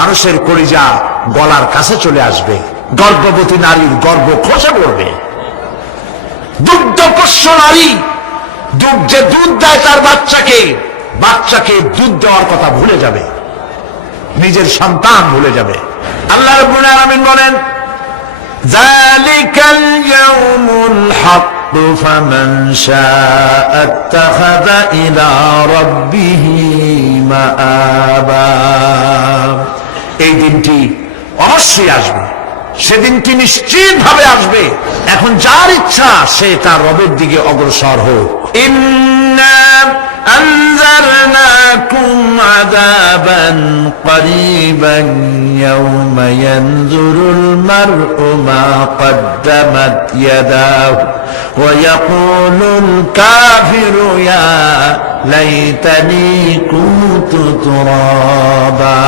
মানুষের কলিজা গলার কাছে চলে আসবে গর্ভবতী নারীর গর্ভ খসে পড়বে দুগ্ধপোষ্য নারী দুধ যে দুধ দেয় তার বাচ্চাকে বাচ্চাকে দুধ দেওয়ার কথা ভুলে যাবে নিজের সন্তান ভুলে যাবে আল্লাহ রব্বুল আলামিন বলেন ذلك اليوم الحق فمن شاء اتخذ إلى ربه مآبا এই দিনটি অবশ্যই আসবে সেদিনটি নিশ্চিত ভাবে আসবে এখন যার ইচ্ছা সে তার রবের দিকে অগ্রসর হোক ইন্না أنذرناكم عذابا قريبا يوم ينظر المرء ما قدمت يداه ويقول الكافر يا ليتني كنت ترابا